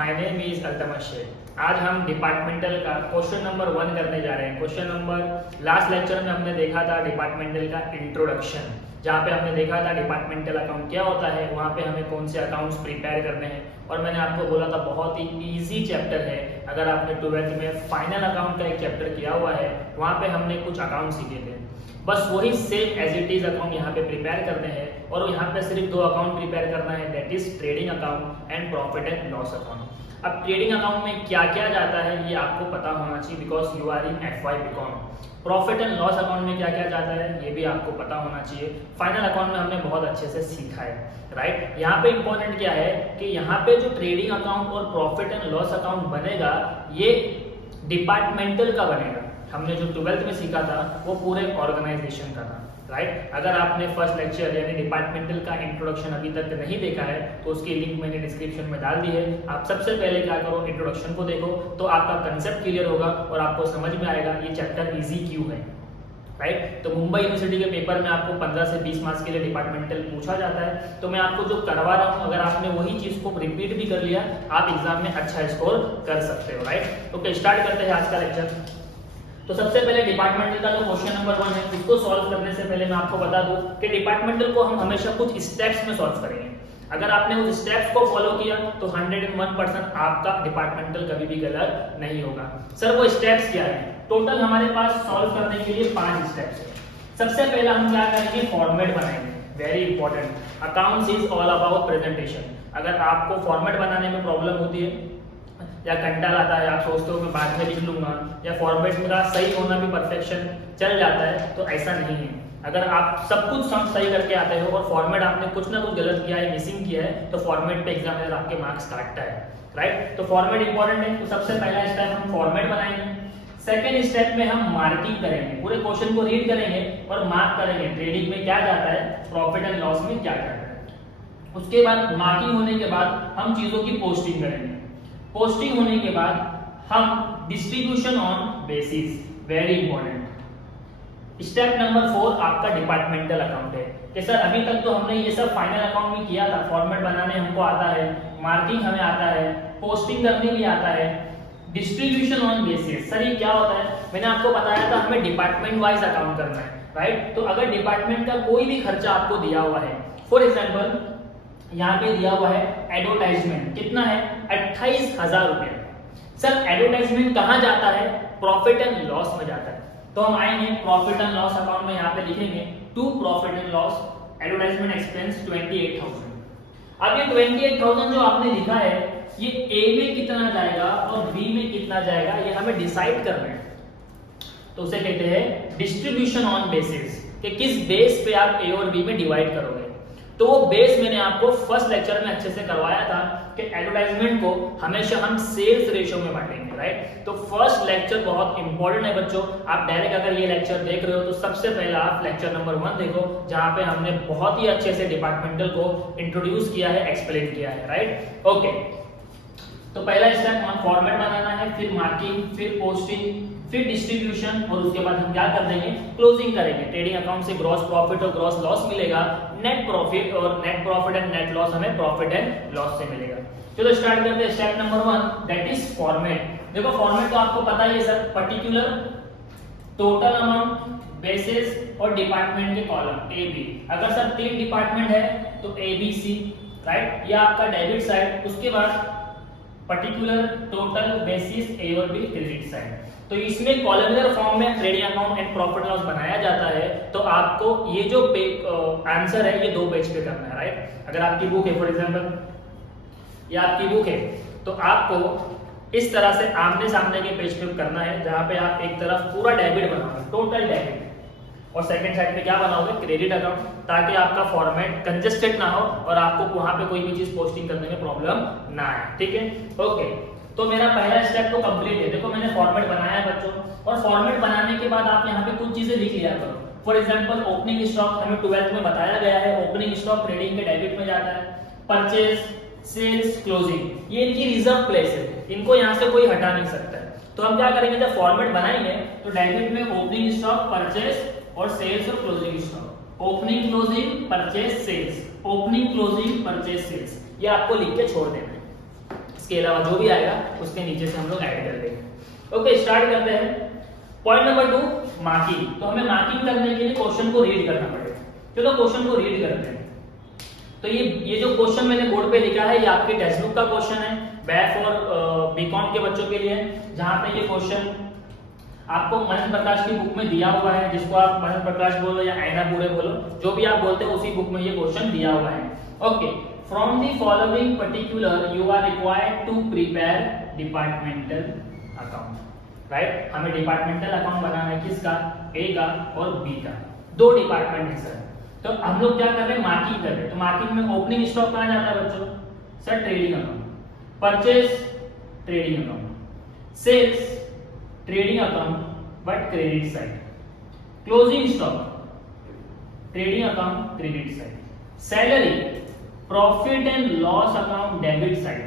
My name is Altamash Shaikh. आज हम departmental का क्वेश्चन नंबर 1 करने जा रहे हैं। क्वेश्चन नंबर लास्ट लेक्चर में हमने देखा था डिपार्टमेंटल का इंट्रोडक्शन, जहाँ पे हमने देखा था डिपार्टमेंटल अकाउंट क्या होता है, वहाँ पे हमें कौन से अकाउंट्स प्रिपेयर करने हैं। और मैंने आपको बोला था बहुत ही इजी चैप्टर है। अगर आपने 12th में फाइनल अकाउंट का एक चैप्टर किया हुआ है, वहाँ पे हमने कुछ अकाउंट सीखे थे, बस वही same as it is account यहाँ पे प्रिपेयर करने हैं। और यहाँ पे सिर्फ 2 अकाउंट प्रिपेयर करना है, that is trading account and profit and loss account. अब ट्रेडिंग अकाउंट में क्या क्या जाता है ये आपको पता होना चाहिए, because you are in FY BCom. Profit and loss account में क्या क्या जाता है ये भी आपको पता होना चाहिए। फाइनल अकाउंट में हमने बहुत अच्छे से सीखा है, राइट। यहाँ पे इंपॉर्टेंट क्या है कि यहाँ पे जो ट्रेडिंग अकाउंट और प्रॉफिट एंड लॉस अकाउंट बनेगा ये डिपार्टमेंटल का बनेगा। हमने जो 12th में सीखा था वो पूरे ऑर्गेनाइजेशन का था, राइट। अगर आपने फर्स्ट लेक्चर यानी डिपार्टमेंटल का इंट्रोडक्शन अभी तक नहीं देखा है तो उसकी लिंक मैंने डिस्क्रिप्शन में डाल दी है। आप सबसे पहले क्या करो, इंट्रोडक्शन को देखो तो आपका कंसेप्ट क्लियर होगा और आपको समझ में आएगा ये चैप्टर इजी क्यों है, राइट। तो मुंबई यूनिवर्सिटी के पेपर में आपको 15 से 20 मार्क्स के लिए डिपार्टमेंटल पूछा जाता है, तो मैं आपको जो करवा रहा हूँ अगर आपने वही चीज को रिपीट भी कर लिया आप एग्जाम में अच्छा स्कोर कर सकते हो, राइट। ओके, स्टार्ट करते हैं आज का लेक्चर। तो सबसे पहले डिपार्टमेंटल का जो क्वेश्चन नंबर 1 है उसको सॉल्व करने से पहले मैं आपको बता दूं कि डिपार्टमेंटल को हम हमेशा कुछ स्टेप्स में सॉल्व करेंगे। अगर आपने उस स्टेप्स को फॉलो किया तो 101% आपका डिपार्टमेंटल कभी भी गलत नहीं होगा। सर वो स्टेप्स क्या है? टोटल हमारे पास सॉल्व करने के लिए 5 स्टेप्स है। सबसे पहला हम क्या करेंगे, फॉर्मेट बनाएंगे, very important. Accounts is all about presentation. अगर आपको फॉर्मेट बनाने में प्रॉब्लम होती है या कंटाल आता है, आप सोचते हो मैं बाद में लिख लूंगा, या फॉर्मेट का सही होना भी परफेक्शन चल जाता है, तो ऐसा नहीं है। अगर आप सब कुछ सही करके आते हो और फॉर्मेट आपने कुछ ना कुछ गलत किया है, मिसिंग किया है, तो फॉर्मेट पे एग्जामिनर आपके मार्क्स काटता है, राइट। तो फॉर्मेट इंपॉर्टेंट है। तो सबसे पहला स्टेप हम फॉर्मेट बनाएंगे। सेकेंड स्टेप में हम मार्किंग करेंगे, पूरे क्वेश्चन को रीड करेंगे और मार्क करेंगे, ट्रेडिंग में क्या जाता है, प्रॉफिट एंड लॉस में क्या जाता है। उसके बाद मार्किंग होने के बाद हम चीजों की पोस्टिंग करेंगे। पोस्टिंग होने के बाद हम distribution on basis, very important. Step number 4 आपका डिपार्टमेंटल अकाउंट है कि सर अभी तक तो हमने ये सब फाइनल अकाउंट में किया था, फॉर्मेट बनाने हमको आता है, मार्किंग हमें आता है, पोस्टिंग करने भी आता है, डिस्ट्रीब्यूशन ऑन बेसिस सर ये क्या होता है? मैंने आपको बताया था हमें डिपार्टमेंट वाइज अकाउंट करना है, राइट। तो अगर डिपार्टमेंट का कोई भी खर्चा आपको दिया हुआ है, फॉर एग्जाम्पल यहाँ पे दिया हुआ है एडवर्टाइजमेंट, कितना है, 28,000 रुपए। सर एडवर्टाइजमेंट कहाँ जाता है? प्रॉफिट एंड लॉस में जाता है। तो हम आएंगे प्रॉफिट एंड लॉस अकाउंट में, यहाँ पे लिखेंगे to profit and loss advertisement expense 28,000। अब ये 28,000 जो आपने लिखा है ये ए में कितना जाएगा और बी में कितना जाएगा ये हमें डिसाइड करना है। तो उसे कहते हैं डिस्ट्रीब्यूशन ऑन बेसिस, कि किस बेस पे आप ए और बी में डिवाइड करोगे। तो वो बेस मैंने आपको फर्स्ट लेक्चर में अच्छे से करवाया था कि एडवर्टाइजमेंट को हमेशा हम सेल्स रेशियो में बांटेंगे, राइट। तो फर्स्ट लेक्चर बहुत इंपॉर्टेंट है बच्चों। आप डायरेक्ट अगर ये लेक्चर देख रहे हो तो सबसे पहला आप लेक्चर नंबर 1 देखो, जहां पे हमने बहुत ही अच्छे से डिपार्टमेंटल को इंट्रोड्यूस किया है, एक्सप्लेन किया है, राइट। ओके, तो पहला स्टेप हम फॉर्मेट बनाना है, फिर मार्किंग, फिर पोस्टिंग, फिर डिस्ट्रीब्यूशन, और उसके बाद हम क्या कर देंगे, क्लोजिंग करेंगे। ट्रेडिंग अकाउंट से ग्रॉस प्रॉफिट और ग्रॉस लॉस मिलेगा, नेट प्रॉफिट और net profit and net loss हमें प्रॉफिट एंड लॉस से मिलेगा। चलो स्टार्ट करते हैं step number 1, that is format. देखो फॉर्मेट तो आपको पता ही है sir, particular, total amount, basis और डिपार्टमेंट के कॉलम ए बी। अगर सर 3 डिपार्टमेंट है तो ए बी सी, राइट, ये आपका डेबिट साइड। उसके बाद पर्टिकुलर, टोटल, बेसिस, ए और बी क्रेडिट साइड। तो इसमें कॉलमनर फॉर्म में trading account and profit loss बनाया जाता है। तो आपको ये जो आंसर है ये 2 पेज पे करना है, राइट। अगर आपकी बुक है, फॉर एग्जांपल ये आपकी बुक है, तो आपको इस तरह से आमने सामने के पेज पे करना है, जहां पे आप एक तरफ पूरा डेबिट बनाओगे, टोटल डेबिट, और सेकंड साइड पे क्या बनाओगे, क्रेडिट अकाउंट, ताकि आपका फॉर्मेट कंजेस्टेड ना हो और आपको वहां पे कोई भी चीज पोस्टिंग करने में प्रॉब्लम ना आए, ठीक है। ओके, तो मेरा पहला स्टेप तो कंप्लीट है। देखो मैंने फॉर्मेट बनाया है बच्चों, और फॉर्मेट बनाने के बाद आप यहाँ पे कुछ चीजें लिख लिया करो। फॉर एग्जांपल ओपनिंग स्टॉक हमें 12th में बताया गया है, ओपनिंग स्टॉक ट्रेडिंग के डेबिट में जाता है। परचेज, सेल्स, क्लोजिंग ये इनकी रिजर्व प्लेस है, इनको यहाँ से कोई हटा नहीं सकता है। तो हम क्या करेंगे, जब फॉर्मेट बनाएंगे तो डेबिट में ओपनिंग स्टॉक, परचेज और सेल्स और closing stock, opening, closing, purchase, sales, opening, closing, purchase, sales, ये आपको लिख के छोड़ देना है। इसके अलावा जो भी आएगा उसके नीचे से हम लोग ऐड कर देंगे। ओके, स्टार्ट करते हैं। Point number 2, marking. तो हमें मार्किंग करने के लिए क्वेश्चन को रीड करना पड़ेगा। चलो क्वेश्चन को रीड करते हैं। तो ये जो क्वेश्चन मैंने बोर्ड पे लिखा है, ये आपके टेक्स्ट बुक का क्वेश्चन है, बैफ और बीकॉम के बच्चों के लिए, जहां पे ये क्वेश्चन आपको मनन प्रकाश की बुक में दिया हुआ है, जिसको आप मनन प्रकाश बोलो या आईना पूरे बोलो, जो भी आप बोलते हो उसी बुक में ये क्वेश्चन दिया हुआ है। Okay, from the following particular you are required to prepare departmental account. Right, हमें डिपार्टमेंटल अकाउंट बनाना है, किसका? ए का और बी का, दो डिपार्टमेंट है सर। तो हम लोग क्या कर रहे हैं? मार्किंग कर रहे हैं। तो मार्किंग में ओपनिंग स्टॉक कहां जाता है बच्चों? Sir trading account, purchase trading account, sales trading account but credit side, closing stock trading account credit side, salary profit and loss account debit side,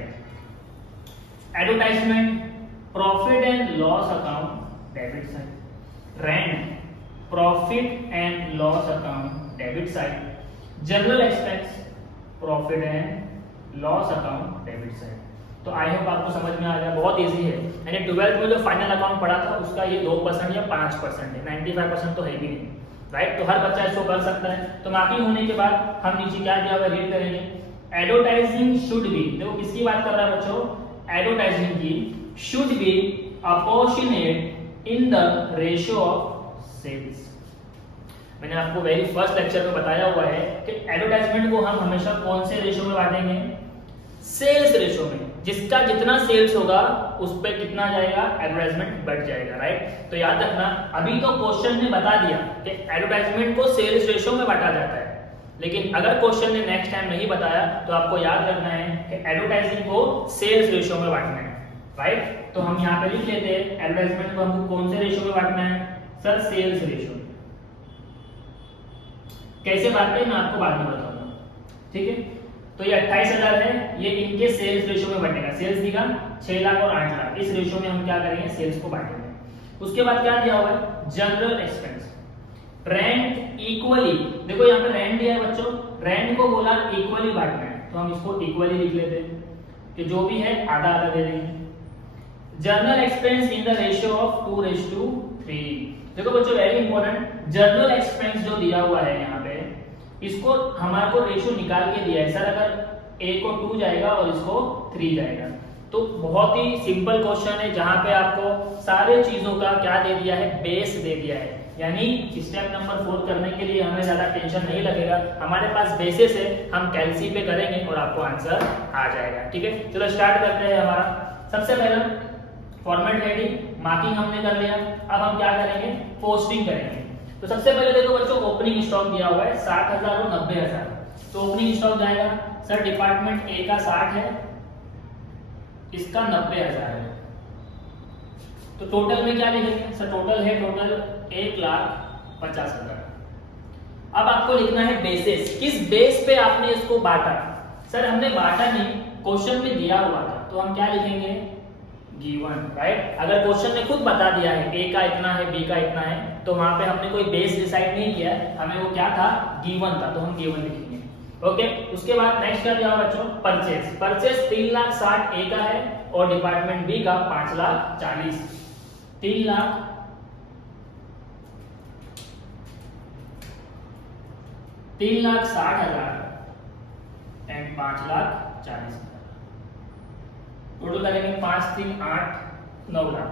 advertisement profit and loss account debit side, rent profit and loss account debit side, general expense profit and loss account debit side. तो I hope आपको समझ में आ गया, बहुत easy है। यानी 12th में जो फाइनल अकाउंट पढ़ा था उसका ये 2% या 5% है, 95% तो है भी नहीं। राइट, तो हर बच्चा इसको कर सकता है। तो मार्किंग होने के बाद हम नीचे क्या दिया हुआ रीड करेंगे। एडवर्टाइजिंग शुड बी, देखो किसकी बात कर रहा है बच्चों? एडवर्टाइजिंग की should be proportionate in the ratio of sales. मैंने आपको वेरी फर्स्ट लेक्चर में बताया हुआ है कि एडवर्टाइजमेंट को हम हमेशा कौन से रेशियो में बांटेंगे? सेल्स रेशियो में। जिसका जितना सेल्स होगा उस पे कितना जाएगा? एडवर्टाइजमेंट बढ़ जाएगा। राइट, तो याद रखना, अभी तो क्वेश्चन ने बता दिया कि एडवर्टाइजमेंट को सेल्स रेशियो में बांटा जाता है, लेकिन अगर क्वेश्चन ने नेक्स्ट टाइम नहीं बताया तो आपको याद रखना है कि एडवर्टाइजिंग को सेल्स रेशियो में बांटना है। राइट, तो हम यहाँ पे लिख लेते हैं एडवर्टाइजमेंट को हमको कौन से रेशियो में बांटना है? Sir sales ratio. कैसे बांटते हैं मैं आपको बाद में बताऊंगा। ठीक है, तो ये 28,000 है, ये इनके सेल्स रेशियो में बटेगा। सेल्स दिखा 6 लाख और 8 लाख, इस रेशियो में हम क्या करेंगे? सेल्स को बांटेंगे। उसके बाद क्या दिया हुआ है? General expense, rent equally. देखो यहाँ पे रेंट दिया है बच्चों, रेंट को बोला इक्वली बांटना है, तो हम इसको इक्वली लिख लेते हैं कि जो भी है आधा आधा दे देंगे। General expense in the ratio of 2:3। देखो बच्चों वेरी इंपॉर्टेंट, जनरल एक्सपेंस जो दिया हुआ है यहाँ पे, इसको हमारे को रेशियो निकाल के दिया है सर। अगर ए को 2 जाएगा और इसको 3 जाएगा, तो बहुत ही सिंपल क्वेश्चन है, जहां पे आपको सारे चीजों का क्या दे दिया है? बेस दे दिया है। यानी स्टेप नंबर 4 करने के लिए हमें ज्यादा टेंशन नहीं लगेगा, हमारे पास बेसिस है, हम कैलसी पे करेंगे और आपको आंसर आ जाएगा। ठीक है, चलो स्टार्ट करते हैं। हमारा सबसे पहला फॉर्मेट रेडी, मार्किंग हमने कर लिया। अब हम क्या करेंगे? पोस्टिंग करेंगे। तो सबसे पहले देखो बच्चों, ओपनिंग स्टॉक दिया हुआ है 60,000 और 90,000। तो ओपनिंग स्टॉक जाएगा सर, डिपार्टमेंट ए का 60 है, इसका 90,000 है। तो टोटल में क्या लिखेंगे सर? टोटल है, टोटल 1,50,000। अब आपको लिखना है बेसिस, किस बेस पे आपने इसको बांटा? सर हमने बांटा नहीं, क्वेश्चन में दिया हुआ था, तो हम क्या लिखेंगे? गिवन। राइट, अगर क्वेश्चन ने खुद बता दिया है ए का इतना है, बी का इतना है, तो वहां पे हमने कोई बेस डिसाइड नहीं किया, हमें वो क्या था? गिवन था, तो हम गिवन लिखेंगे। ओके, उसके बाद नेक्स्ट क्या दिया बच्चों? परचेज। परचेज 3,60,000 ए का है और डिपार्टमेंट बी का 5,40,000। 3,60,000 एंड 5,40,000। टोटल करेंगे 5, 3, 8, 9 लाख,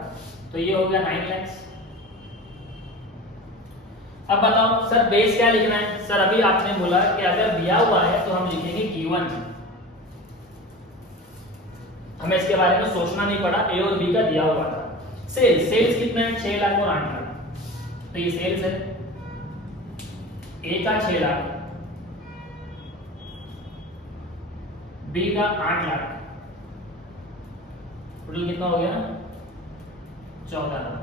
तो ये हो गया 9 लाख। अब बताओ सर बेस क्या लिखना है? सर अभी आपने बोला कि अगर दिया हुआ है तो हम लिखेंगे गिवन। हमें इसके बारे में सोचना नहीं पड़ा, ए और बी का दिया हुआ था। सेल्स, सेल्स कितना है? 6 लाख और 8 लाख, तो ये सेल्स है। ए का 6 लाख, बी का 8 लाख, टोटल कितना हो गया? 14 लाख।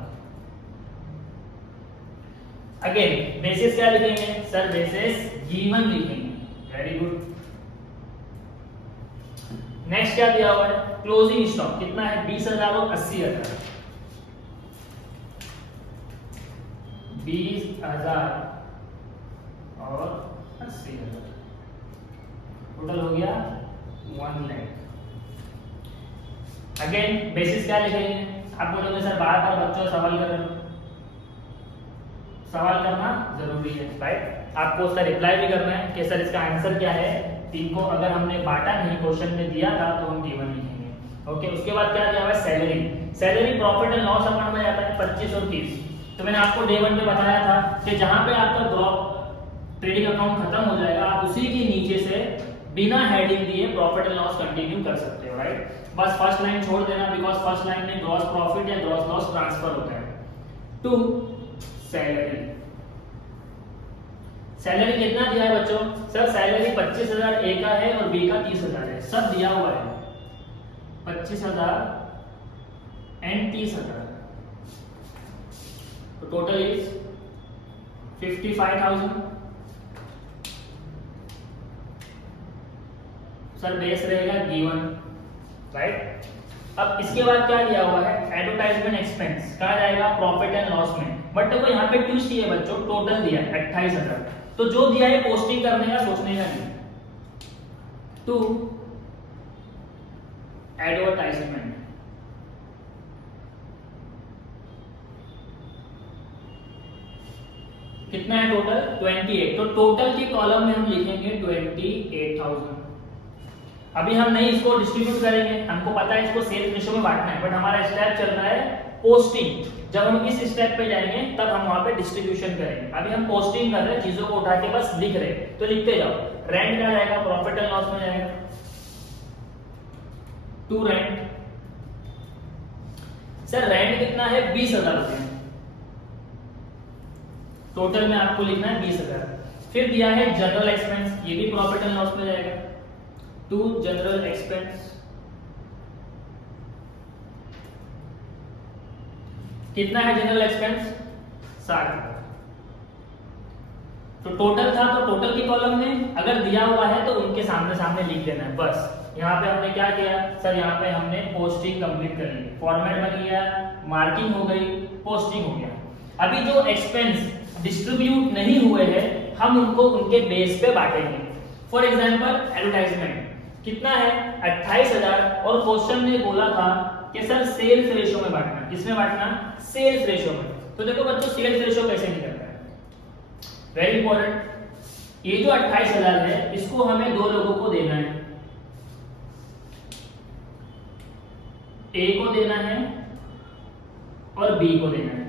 अगेन बेसिस क्या लिखेंगे? सर बेसिस गिवन लिखेंगे। Very good. नेक्स्ट क्या दिया हुआ है? क्लोजिंग स्टॉक कितना है? 20,000 और 80,000। 20,000 और 80,000, टोटल हो गया 1 लाख। अगेन बेसिस क्या लिखेंगे? आप बोलोगे सर बार बार बच्चों सवाल कर रहे हो, सवाल करना जरूरी है राइट। आपको उसका रिप्लाई भी करना है कि सर इसका आंसर क्या है। इनको अगर हमने बांटा नहीं, क्वेश्चन में दिया था तो हम गिवन लिखेंगे। ओके, उसके बाद क्या दिया हुआ है? Salary. Salary profit and loss account में जाता है 25 और 30। तो मैंने आपको डे 1 में बताया था कि जहां पे आपका ड्रॉप ट्रेडिंग अकाउंट खत्म हो जाएगा, आप उसी के नीचे से बिना हेडिंग दिए प्रॉफिट एंड लॉस कंटिन्यू कर सकते हो राइट। बस फर्स्ट लाइन छोड़ देना, बिकॉज फर्स्ट लाइन में ग्रॉस प्रॉफिट या ग्रॉस लॉस ट्रांसफर होता है टू सैलरी। सैलरी कितना दिया है बच्चों? सर सैलरी 25,000 ए का है और बी का 30,000 है, सब दिया हुआ है 25,000 एंड 30,000। तो टोटल इज 55,000। सर बेस रहेगा गिवन राइट। अब इसके बाद क्या दिया हुआ है? एडवर्टाइजमेंट एक्सपेंस कहा जाएगा प्रॉफिट एंड लॉस में। बट देखो यहाँ पे ट्विस्ट ये है बच्चों, टोटल दिया है 28,000। तो जो दिया है पोस्टिंग करने का सोचने का नहीं, टू एडवर्टाइजमेंट। कितना है टोटल? 28। तो टोटल के कॉलम में हम लिखेंगे 28,000। अभी हम नहीं इसको डिस्ट्रीब्यूट करेंगे, हमको पता है इसको सेल्स रेशियो में बांटना है, बट हमारा स्टेप चल रहा है पोस्टिंग। जब हम इस स्टेप पे जाएंगे तब हम वहां पे डिस्ट्रीब्यूशन करेंगे। अभी हम पोस्टिंग कर रहे हैं, चीजों को उठा के बस लिख रहे हैं, तो लिखते जाओ। रेंट क्या जाएगा? प्रॉफिट एंड लॉस में जाएगा टू रेंट। सर रेंट कितना है? 20,000 रुपए। टोटल में आपको लिखना है 20,000। फिर दिया है जनरल एक्सपेंस, ये भी प्रॉफिट एंड लॉस में जाएगा टू जनरल एक्सपेंस। कितना है जनरल एक्सपेंस? 60,000। तो टोटल था, तो टोटल की कॉलम में अगर दिया हुआ है तो उनके सामने सामने लिख देना है बस। यहाँ पे हमने क्या किया सर? यहाँ पे हमने पोस्टिंग कंप्लीट कर ली, फॉर्मेट बन गया, मार्किंग हो गई, पोस्टिंग हो गया। अभी जो एक्सपेंस डिस्ट्रीब्यूट नहीं हुए हैं हम उनको उनके बेस पे बांटेंगे। फॉर एग्जांपल एडवर्टाइजमेंट कितना है? 28,000। और क्वेश्चन ने बोला था कि सर सेल्स रेशियो में बांटना। किसमें बांटना? सेल्स रेशियो में। तो देखो बच्चों सेल्स रेशियो कैसे निकलता है, वेरी इंपॉर्टेंट। ये जो 28,000 है इसको हमें दो लोगों को देना है, ए को देना है और बी को देना है।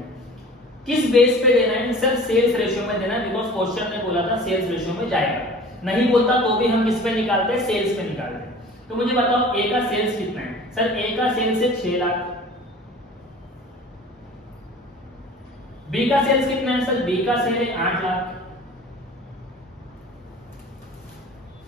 किस बेस पे देना है? सर सेल्स रेशियो में देना है, बिकॉज क्वेश्चन ने बोला था सेल्स रेशियो में जाएगा। नहीं बोलता तो भी हम किस पे निकालते हैं? सेल्स पे निकालते हैं। तो मुझे बताओ ए का सेल्स कितना है? सर ए का सेल्स है 6 लाख। बी का सेल्स कितना है? सर बी का सेल है 8 लाख।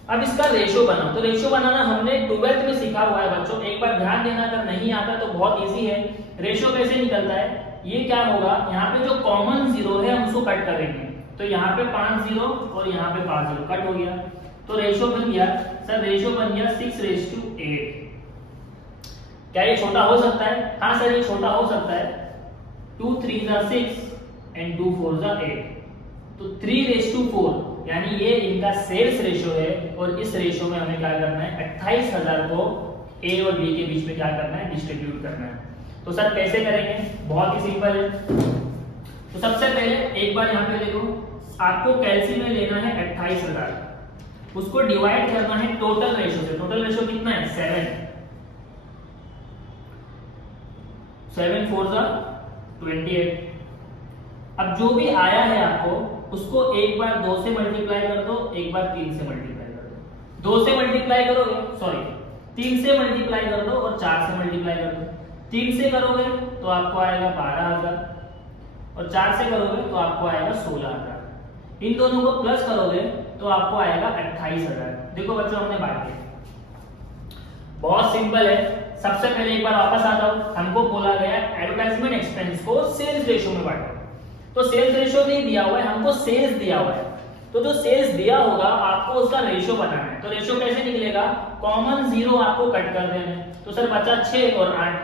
अब इसका रेशियो बनाओ। तो रेशियो बनाना हमने 12th में सीखा हुआ है बच्चों, एक बार ध्यान देना, अगर नहीं आता तो बहुत इजी है। रेशियो कैसे निकलता है? ये क्या होगा, यहाँ पे जो कॉमन जीरो है हम उसको कट करेंगे। तो यहाँ पे 5 जीरो और यहाँ पे 5 जीरो कट हो गया, तो रेशियो बन गया सर, रेशियो बन गया 6:8। क्या ये छोटा हो सकता है? हाँ सर ये छोटा हो सकता है। 2 3 6 एंड 2 4 8, तो 3:4 यानी ये इनका सेल्स रेशियो है। और इस रेशियो में हमें क्या करना है? 28,000 को ए और बी के बीच में क्या करना है? डिस्ट्रीब्यूट करना है। तो सर कैसे करेंगे? बहुत ही सिंपल है। तो सबसे पहले एक बार यहाँ पे देखो, आपको कैलसी में लेना है 28,000, उसको डिवाइड करना है टोटल रेशियो से। टोटल रेशियो कितना है? 7 4 28। अब जो भी आया है आपको उसको एक बार 2 से मल्टीप्लाई कर दो, एक बार 3 से मल्टीप्लाई कर दो। 2 से मल्टीप्लाई करोगे, सॉरी 3 से मल्टीप्लाई कर दो और 4 से मल्टीप्लाई कर दो। 3 से करोगे तो आपको आएगा 12,000 और 4 से करोगे तो आपको आएगा 16,000। इन दोनों को प्लस करोगे तो आपको आएगा 28,000। देखो बच्चों हमने बांट दिया, बहुत सिंपल है। सबसे पहले एक बार वापस आता हूं, हमको बोला गया एडवर्टाइजमेंट एक्सपेंस को सेल्स रेशियो में बांटो। तो सेल्स रेशियो नहीं दिया हुआ है, हमको सेल्स दिया हुआ है। तो जो सेल्स दिया होगा आपको उसका रेशियो बनाना है। तो रेशियो कैसे निकलेगा? कॉमन जीरो आपको कट कर देना है। तो सर बचा 6 और 8।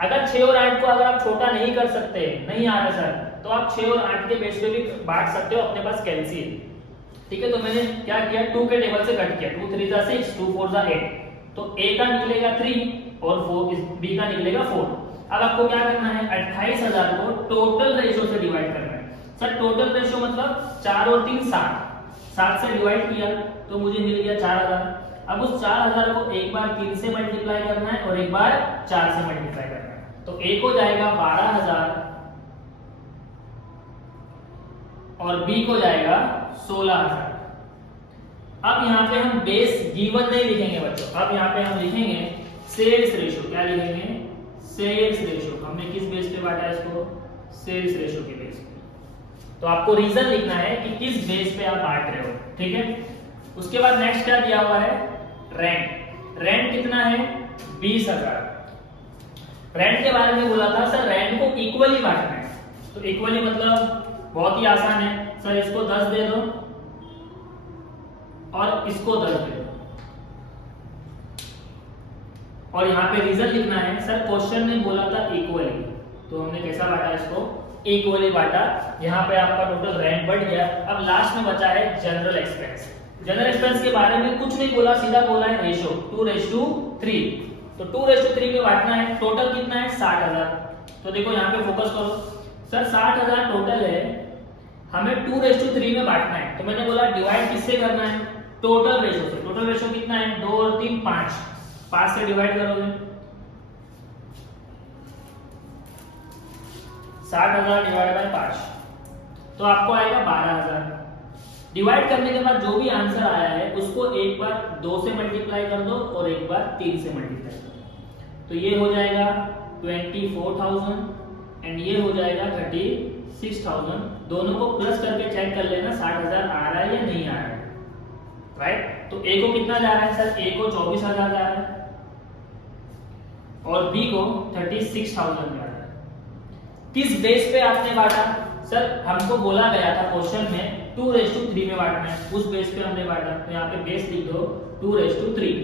अगर 6 और 8 को अगर आप छोटा नहीं कर सकते, नहीं आ रहा सर, तो आप 6 और 8 के बेस पे भी बांट सकते हो, अपने पास कैलसी है। ठीक है, तो मैंने क्या किया, 2 के टेबल से कट किया। 2 3 6, 2 4 8। तो ए का निकलेगा 3 और बी का निकलेगा 4। अब आपको क्या करना है, 28,000 को टोटल रेशियो से डिवाइड करना है। सर टोटल रेशियो मतलब 4 और 3 7 से डिवाइड किया तो मुझे मिल गया 4,000। अब उस 4,000 को एक बार 3 से मल्टीप्लाई करना है और एक बार 4 से मल्टीप्लाई करना है, तो एक हो जाएगा 12,000 और बी को जाएगा 16,000। अब यहाँ पे हम बेस गिवन नहीं लिखेंगे बच्चों, अब यहाँ पे हम लिखेंगे सेल्स रेशियो। क्या लिखेंगे, सेल्स रेशियो। हमने किस बेस पे बांटा है इसको, सेल्स रेशियो के बेस पे। तो आपको रीजन लिखना है कि किस बेस पे आप बांट रहे हो, ठीक है। उसके बाद नेक्स्ट क्या दिया हुआ है, रेंट। रेंट कितना है, 20,000। रेंट के बारे में बोला था सर रेंट को इक्वली बांटना है, तो इक्वली मतलब बहुत ही आसान है सर, इसको 10 दे दो और इसको 10 दे दो। और यहाँ पे रीजन लिखना है सर क्वेश्चन ने बोला था इक्वली, तो हमने कैसा बांटा इसको, इक्वली बांटा। यहाँ पे आपका टोटल रेंट बढ़ गया। अब लास्ट में बचा है जनरल एक्सपेंस। जनरल एक्सपेंस के बारे में कुछ नहीं बोला, सीधा बोला है रेशियो 2:3। तो 2:3 में बांटना है। टोटल कितना है 60,000। तो देखो यहाँ पे फोकस करो सर, 60,000 टोटल है, हमें 2:3 में बांटना है। तो मैंने बोला डिवाइड किससे करना है, टोटल रेशियो से। टोटल रेशियो कितना है, 2 और 3 5 से डिवाइड करोगे 60,000 डिवाइड बाय 5 तो आपको आएगा 12,000। डिवाइड करने के बाद जो भी आंसर आया है उसको एक बार 2 से मल्टीप्लाई कर दो और एक बार 3 से मल्टीप्लाई कर दो, तो ये हो जाएगा 24,000 एंड ये हो जाएगा 36,000। दोनों को प्लस करके चेक कर लेना 60,000 आ रहा है या नहीं आ रहा है, राइट। तो ए को कितना जा रहा है सर, ए को 24,000 जा रहा है और बी को 36,000 जा रहा है। किस बेस पे आपने बांटा, सर हमको बोला गया था क्वेश्चन में 2:3 में बांटना है, उस बेस पे हमने बांटा। तो यहाँ पे बेस लिख दो 2:3।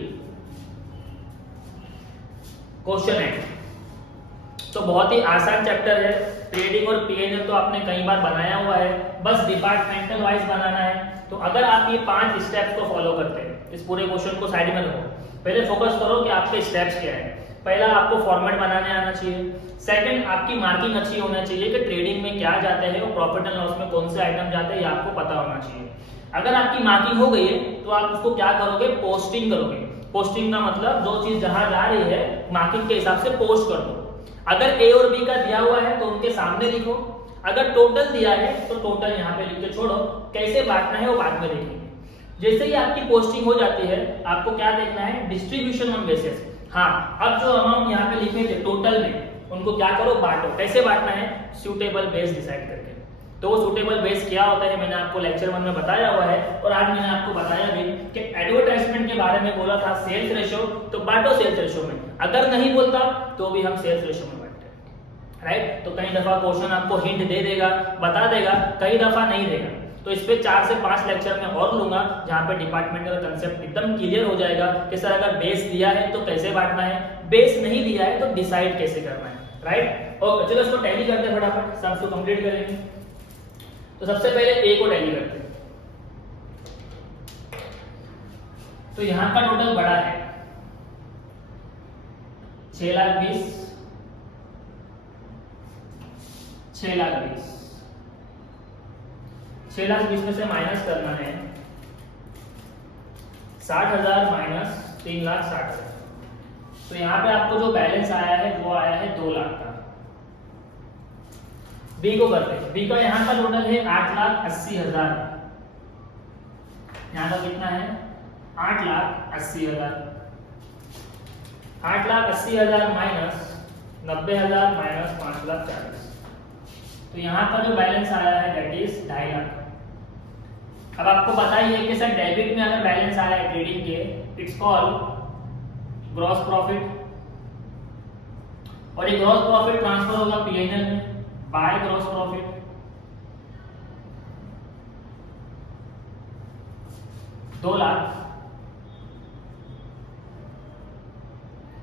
क्वेश्चन है तो बहुत ही आसान चैप्टर है। ट्रेडिंग और पीएनएल तो आपने कई बार बनाया हुआ है, बस डिपार्टमेंटल वाइज बनाना है। तो अगर आप ये 5 स्टेप्स को फॉलो करते हैं, इस पूरे क्वेश्चन को साइड में रखो, पहले फोकस करो कि आपके स्टेप्स क्या है। पहला आपको फॉर्मेट बनाने आना चाहिए। सेकंड आपकी मार्किंग अच्छी होना चाहिए कि ट्रेडिंग में क्या जाता है और प्रॉफिट एंड लॉस में कौन से आइटम जाते हैं ये आपको पता होना चाहिए। अगर आपकी मार्किंग हो गई है तो आप उसको क्या करोगे, पोस्टिंग करोगे। पोस्टिंग का मतलब जो चीज जहां जा रही है मार्किंग के हिसाब से पोस्ट कर दो। अगर ए और बी का दिया हुआ है तो उनके सामने लिखो, अगर टोटल दिया है तो टोटल यहाँ पे लिख के छोड़ो। कैसे बांटना है वो बाद में देखेंगे। जैसे ही आपकी पोस्टिंग हो जाती है आपको क्या देखना है, डिस्ट्रीब्यूशन ऑन बेसिस। हाँ, अब जो अमाउंट यहाँ पे लिखे थे टोटल में उनको क्या करो, बांटो। कैसे बांटना है, सूटेबल बेस डिसाइड करके। तो वो सूटेबल बेस क्या होता है मैंने आपको लेक्चर 1 में बताया हुआ है और आज मैंने आपको बताया भी कि एडवर्टाइजमेंट के बारे में बोला था सेल्स रेशियो, तो बांटो सेल्स रेशियो में। अगर नहीं बोलता तो भी हम सेल्स रेशियो में बांटते हैं, राइट। तो कई दफा क्वेश्चन आपको हिंट दे देगा, बता देगा, कई दफा नहीं देगा। तो इस पे 4 से 5 लेक्चर में और लूंगा जहां पे डिपार्टमेंटल कंसेप्ट एकदम क्लियर हो जाएगा कि सर अगर बेस दिया है तो कैसे बांटना है, बेस नहीं दिया है तो डिसाइड कैसे करना है, राइट। और चलो इसको टैली करते हैं फटाफट, सब को कंप्लीट करेंगे। तो सबसे पहले ए को टैली करते हैं। तो यहां का टोटल बड़ा है 6,20,000 6,20,000 6,20,000 में से माइनस करना है 60,000 माइनस 3,60,000। तो यहाँ पे आपको जो बैलेंस आया है वो आया है 2 लाख का। बी को करते हैं। बी का यहाँ का टोटल है 8,80,000। यहाँ का कितना है 8,80,000। 8,80,000 माइनस 90,000 माइनस 5,40,000। तो यहाँ का जो बैलेंस आया है दैट इज 2.5 लाख। अब आपको पता ही है कि सर डेबिट में अगर बैलेंस आया है ट्रेडिंग के, इट्स कॉल्ड ग्रॉस प्रॉफिट, और ये ग्रॉस प्रॉफिट ट्रांसफर होगा पीएनएल में बाय ग्रॉस प्रॉफिट। दो लाख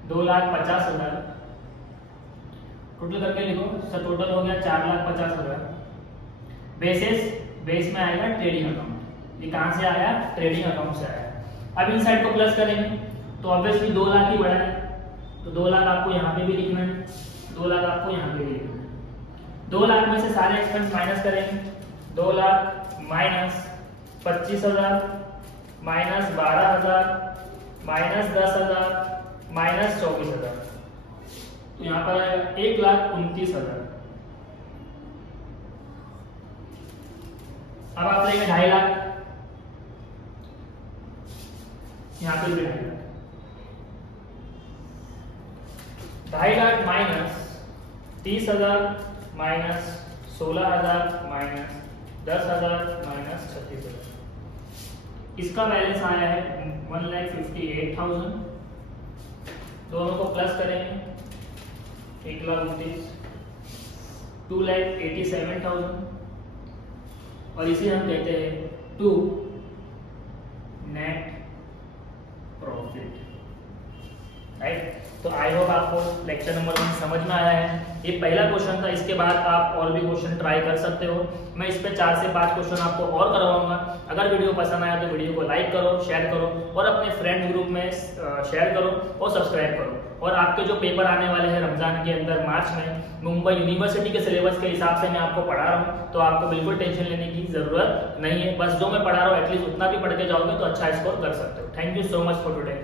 2,50,000 टोटल करके लिखो सर, टोटल हो गया 4,50,000। बेस में आएगा ट्रेडिंग अकाउंट। ये कहां से आया, ट्रेडिंग अकाउंट से आया। अब इन साइड को प्लस करेंगे तो ऑब्वियसली 2 लाख ही बढ़ा है, तो 2 लाख आपको यहाँ पे भी लिखना है, 2 लाख आपको यहाँ पे भी लिखना है। 2 लाख में से सारे एक्सपेंस माइनस करेंगे। 2 lakh minus 25,000 minus 12,000 minus 10,000 minus 24,000, तो यहाँ पर आएगा 1,29,000। अब आप लेंगे 2.5 लाख, यहाँ पे भी 2.5 lakh. 2.5 lakh minus 30,000 minus 16,000 minus 10,000 minus 36,000। इसका बैलेंस आया है 1,58,000। दोनों को प्लस करेंगे 1,29,000, 2,87,000 और इसे हम कहते हैं टू नेट प्रॉफिट, राइट। तो आई होप आपको लेक्चर नंबर 1 समझ में आया है। ये पहला क्वेश्चन था, इसके बाद आप और भी क्वेश्चन ट्राई कर सकते हो। मैं इस पे 4 से 5 क्वेश्चन आपको और करवाऊंगा। अगर वीडियो पसंद आया तो वीडियो को लाइक करो, शेयर करो और अपने फ्रेंड ग्रुप में शेयर करो और सब्सक्राइब करो। और आपके जो पेपर आने वाले हैं रमजान के अंदर मार्च में, मुंबई यूनिवर्सिटी के सिलेबस के हिसाब से मैं आपको पढ़ा रहा हूँ, तो आपको बिल्कुल टेंशन लेने की जरूरत नहीं है। बस जो मैं पढ़ा रहा हूँ एटलीस्ट उतना भी पढ़ के जाओगे तो अच्छा स्कोर कर सकते हो। Thank you so much for today.